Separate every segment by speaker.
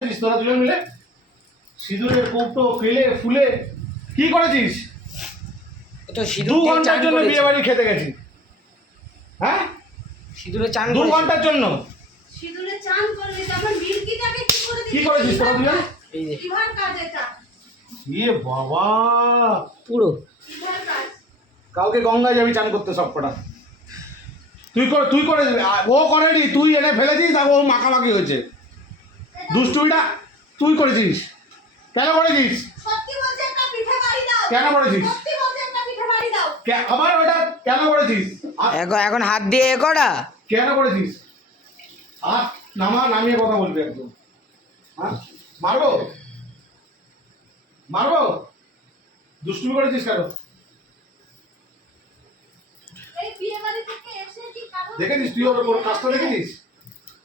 Speaker 1: তোরা দুজন মিলে সিঁদুরের কৌটো ফেলে ফুলে কি করেছিস?
Speaker 2: তো
Speaker 1: দু
Speaker 2: সিঁদুর ঘণ্টার
Speaker 1: জন্য। বিয়ে বাড়ি খেতে গেছি। হ্যাঁ?
Speaker 2: সিঁদুরে চান
Speaker 1: দু
Speaker 2: করেছে।
Speaker 1: ঘণ্টার জন্য?
Speaker 3: সিঁদুরে চান করবি তখন বিলকিটাকে কি করে
Speaker 1: কি করেছিস তোরা দুজন?
Speaker 2: এই যে।
Speaker 3: ইভার কাজ এটা?
Speaker 1: ইয়ে বাবা!
Speaker 2: পুরো।
Speaker 3: ইভার কাজ?
Speaker 1: কালকে গঙ্গায় যাবি চান করতে সব কটা। তুই করে তুই করে দিবি ও করেনি তুই এনে ফেলেছিস আর ও মাখামাখি হয়েছে। দুষ্টুমিটা তুই করেছিস? কেন করেছিস?
Speaker 3: সত্যি বলছে একটা পিঠে বাড়ি দাও।
Speaker 1: কেন করেছিস?
Speaker 3: সত্যি বলছে একটা পিঠে বাড়ি দাও।
Speaker 1: কে- আবার ওটা কেন করেছিস?
Speaker 2: এখন এখন হাত দিয়ে এ করা
Speaker 1: কেন করেছিস? আর নামা নামিয়ে কথা বলবি একদম। হ্যাঁ মারবো? মারবো? দুষ্টুমি করেছিস কেন?
Speaker 3: এই বিয়ে বাড়ি থেকে এসে কি কারণ
Speaker 1: দেখেছিস তুই ওর কাজটা দেখেছিস?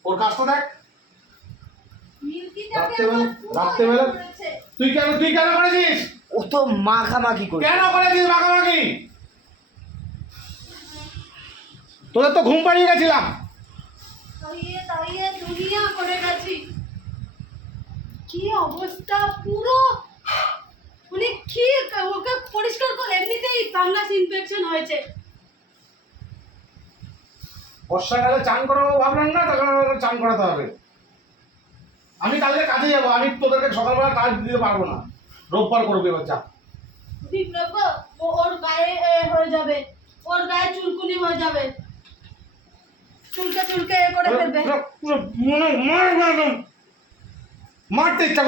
Speaker 1: ওর কাজটা দেখ। রাত্রেবেলা- রাত্রেবেলা- তুই কেন তুই কেন করেছিস?
Speaker 2: ও তো মাখামাখি করে
Speaker 1: কেন করেছিস মাখামাখি? তোদের তো ঘুম পাড়িয়ে গেছিলাম।
Speaker 3: কি অবস্থা পুরো? মানে কি ওকে পরিষ্কার করে এমনিতেই ফাঙ্গাস ইনফেকশন হয়েছে।
Speaker 1: বর্ষাকালে চান করাবো ভাবলাম না তখন চান করাতে হবে। আমি কালকে কাজে যাব আমি তোদেরকে সকালবেলা কাজ দিতে পারব না। রোববার করব এবার যা।
Speaker 3: বিপ্লব ওর গায়ে হয়ে যাবে। ওর গায়ে চুলকুনি হয়ে যাবে। চুলকে চুলকে এ করে ফেলবে।
Speaker 1: মনে মার মারতে ইচ্ছা